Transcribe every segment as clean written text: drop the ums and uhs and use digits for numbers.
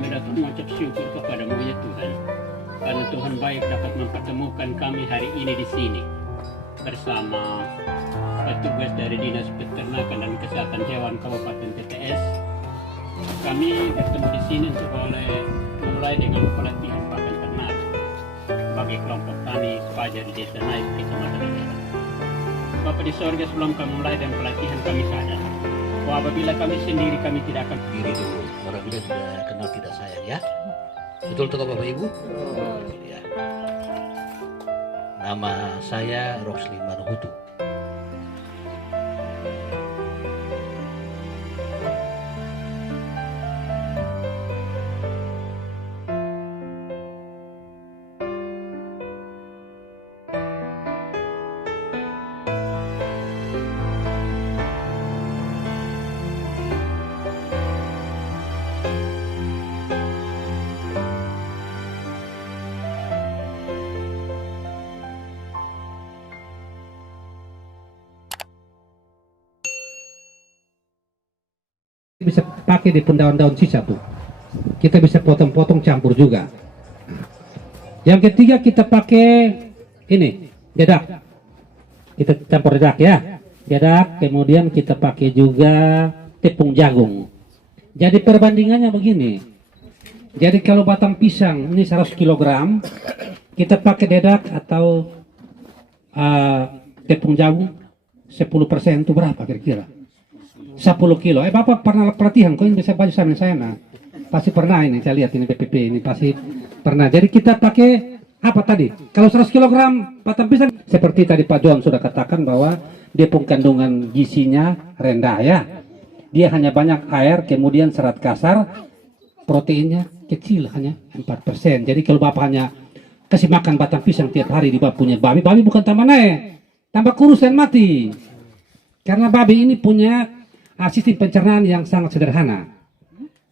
kami datang mengucap syukur kepadamu ya Tuhan. Karena Tuhan baik dapat mempertemukan kami hari ini di sini bersama petugas dari Dinas Peternakan dan Kesehatan Hewan Kabupaten TTS. Kami bertemu di sini untuk mulai dengan pelatihan pakan ternak bagi kelompok tani fajar di Desa Naik, Kecamatan Daerah. Bapak di sorga, sebelum kami mulai dan pelatihan kami sadar bahwa apabila kami sendiri kami tidak akan diri dulu. Orang bilang tidak kenal tidak sayang ya. Betul toh Bapak Ibu? Ya. Nama saya Roxli Manuhutu. Bisa pakai di daun-daun sisa tuh, kita bisa potong-potong campur juga. Yang ketiga kita pakai ini dedak, kita campur dedak ya, dedak. Kemudian kita pakai juga tepung jagung. Jadi perbandingannya begini, jadi kalau batang pisang ini 100 kg, kita pakai dedak atau tepung jagung 10% itu berapa kira-kira? 10 kilo. Bapak pernah pelatihan, kok ini bisa baju sama saya nah. Pasti pernah ini, saya lihat ini BPP ini pasti pernah. Jadi kita pakai apa tadi? Kalau 100 kg batang pisang, seperti tadi Pak John sudah katakan bahwa dia pun kandungan gizinya rendah ya. Dia hanya banyak air, kemudian serat kasar, proteinnya kecil hanya 4%. Jadi kalau Bapak hanya kasih makan batang pisang tiap hari di Bapak punya babi bukan tambah naik, tambah kurus dan mati. Karena babi ini punya sistem pencernaan yang sangat sederhana.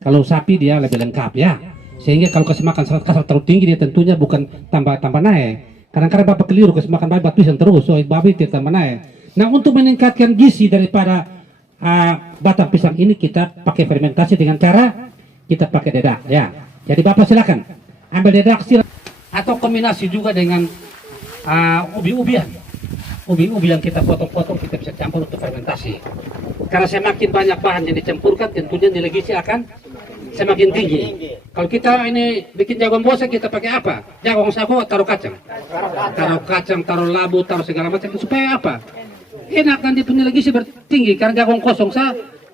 Kalau sapi dia lebih lengkap ya. Sehingga kalau kasih makan serat kasar terlalu tinggi dia tentunya bukan tambah naik. Kadang-kadang Bapak keliru kasih makan babi batu pisang terus, so babi tidak tambah naik. Nah untuk meningkatkan gizi daripada batang pisang ini kita pakai fermentasi dengan cara kita pakai dedak ya. Jadi Bapak silakan ambil dedak atau kombinasi juga dengan ubi-ubian. Ubi-ubi yang kita potong-potong kita bisa campur untuk fermentasi. Karena semakin banyak bahan yang dicampurkan, tentunya nilai gizi akan semakin tinggi. Kalau kita ini bikin jagung bosek, kita pakai apa? Jagung sagu, taruh kacang, taruh labu, taruh segala macam. Supaya apa? Enak dan dia punya nilai gizi bertinggi. Karena jagung kosong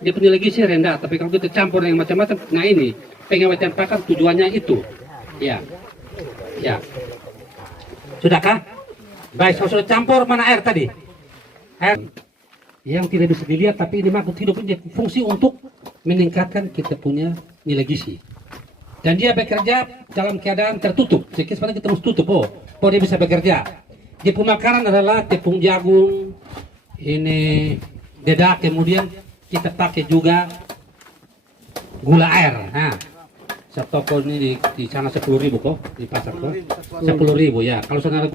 dia punya nilai gizi rendah. Tapi kalau kita campur dengan macam-macam, nah ini pengawet pakan tujuannya itu. Ya, ya. Sudahkah? Baik, kalau sudah campur, mana air tadi? Air yang tidak bisa dilihat, tapi ini makhluk hidup ini fungsi untuk meningkatkan kita punya nilai gizi. Dan dia bekerja dalam keadaan tertutup. Jadi sebenarnya kita harus tutup, oh dia bisa bekerja. Dia punya makanan adalah tepung jagung, ini dedak, kemudian kita pakai juga gula air. Nah, satu toko ini di sana 10.000 kok, di pasar kok 10.000 ya. Kalau sana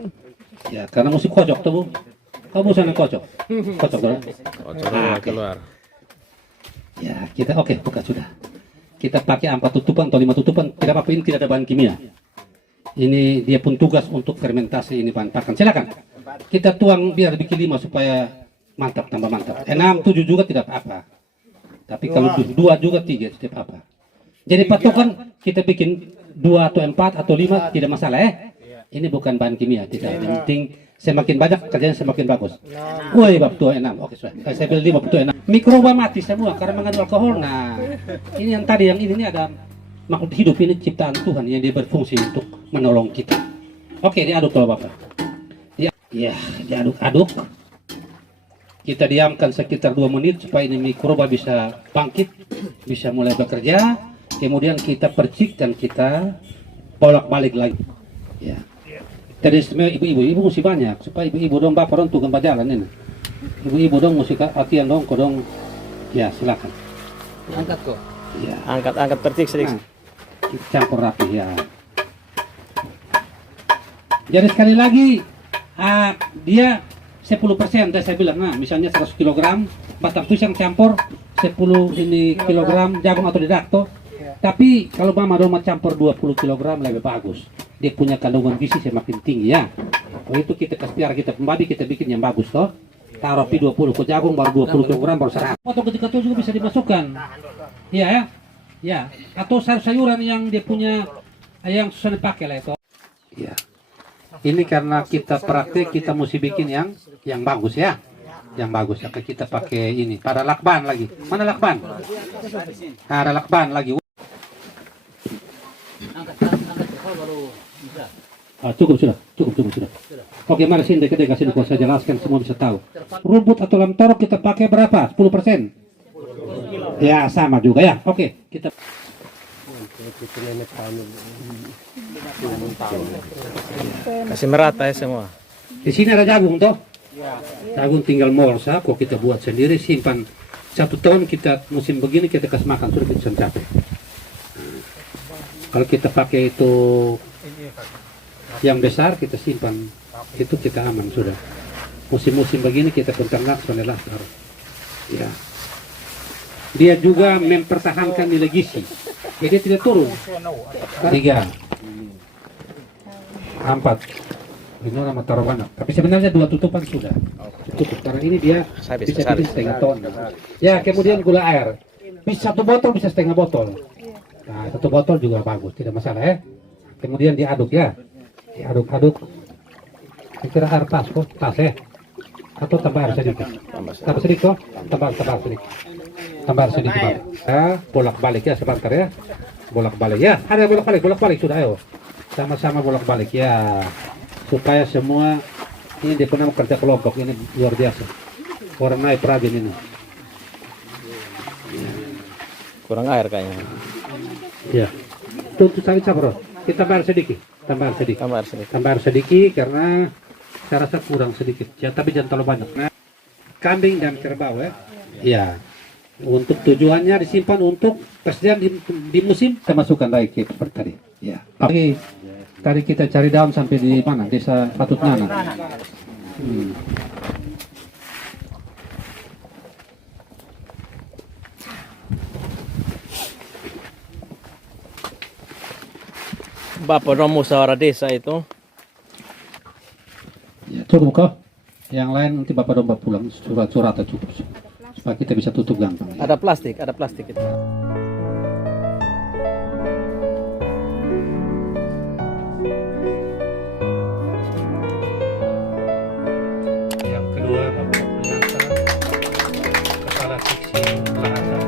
ya, karena mesti kocok tuh Bu. Kamu sana kocok. Kocok dulu. Keluar. Ya, kita oke, buka sudah. Kita pakai 4 tutupan atau 5 tutupan, tidak apa-apa, ini tidak ada bahan kimia. Ini dia pun tugas untuk fermentasi ini bahan pakan. Silakan. Kita tuang biar bikin 5 supaya mantap, tambah mantap. 6, 7 juga tidak apa-apa. Tapi kalau 2 juga 3 tidak apa-apa. Jadi patokan kita bikin 2 atau 4 atau 5 tidak masalah ya. Ini bukan bahan kimia, tidak. Yang penting semakin banyak kerjanya semakin bagus. Woi, bab tua 6. Oke, sudah. Saya pilih 5 tua 6. Mikroba mati semua karena mengandung alkohol. Nah, ini yang tadi yang ini ada makhluk hidup ini ciptaan Tuhan yang dia berfungsi untuk menolong kita. Oke, diaduk kalau Bapak. Ya, diaduk-aduk. Kita diamkan sekitar 2 menit supaya ini mikroba bisa bangkit, bisa mulai bekerja. Kemudian kita percik dan kita bolak-balik lagi. Ya. Tadi sebenarnya ibu-ibu mesti banyak supaya ibu-ibu dong bapak dong tukang jalan ini. Ibu-ibu dong mesti latihan dong kodong. Ya silakan. Angkat kok. Ya. Angkat percik sedikit. Nah, kita campur rapi ya. Jadi sekali lagi dia 10% tadi saya bilang. Nah misalnya 100 kg batang pisang campur 10 ini kilogram jagung atau dedak toh. Tapi kalau mama doma campur 20 kg lebih bagus. Dia punya kandungan gizi semakin tinggi ya. Oh itu kita kasih piara kita pembabi kita bikin yang bagus toh. Taruh pi 20 ke jagung baru 20 kg baru 100. Potong ketika itu juga bisa dimasukkan. Iya ya. Ya, atau sayur-sayuran yang dia punya yang susah dipakai lah itu. Iya. Ini karena kita praktik kita mesti bikin yang bagus ya. Yang bagus ya kita pakai ini pada lakban lagi. Mana lakban? Ada lakban lagi. Cukup sudah. Oke, mari sini dek sini saya jelaskan semua bisa tahu. Rumput atau lam torok kita pakai berapa? 10%. Ya, sama juga ya. Oke, kita Kasih merata ya semua. di sini ada jagung toh. Jagung tinggal molsa, kok kita buat sendiri simpan 1 tahun kita musim begini kita kasih makan sudah kita capek. Kalau kita pakai itu yang besar kita simpan itu kita aman sudah. Musim-musim begini kita peternak soalnya lapar. Ya. Dia juga mempertahankan nilai gizi. Jadi tidak turun. 3, 4. Ini nama taruh banyak. Tapi sebenarnya 2 tutupan sudah. Tutup. Karena ini dia Saya bisa cari. bikin setengah ton. Ya, kemudian gula air. Bisa 1 botol, bisa setengah botol. Nah, 1 botol juga bagus, tidak masalah ya. Kemudian diaduk ya. Diaduk-aduk. Kira air pas kok, pas ya. Atau tambah air sedikit. Tambah sedikit kok. Tambah sedikit. Tambah sedikit. Ya, bolak-balik ya sebentar ya. Bolak-balik ya. Ada bolak-balik sudah ayo. Sama-sama bolak-balik ya. Supaya semua ini dia pernah kerja kelompok ini luar biasa. Orang naik perajin ini. Kurang air kayaknya. Ya. Tuntut saling sabar. Kita tambah sedikit. Tambah air sedikit karena saya rasa kurang sedikit. Ya, tapi jangan terlalu banyak. Nah, kambing dan kerbau ya. Ya. Untuk tujuannya disimpan untuk persediaan di musim kita masukkan lagi ke seperti tadi. Ya. Oke. Tadi kita cari daun sampai di mana? Desa Patut Nana. Bapak dong musyawarah desa itu. Ya, cukup kok. Yang lain nanti Bapak domba pulang surat-surat cukup. Supaya kita bisa tutup gampang. Ada plastik itu. Yang kedua Bapak Purnata, Kepala Seksi Bahasa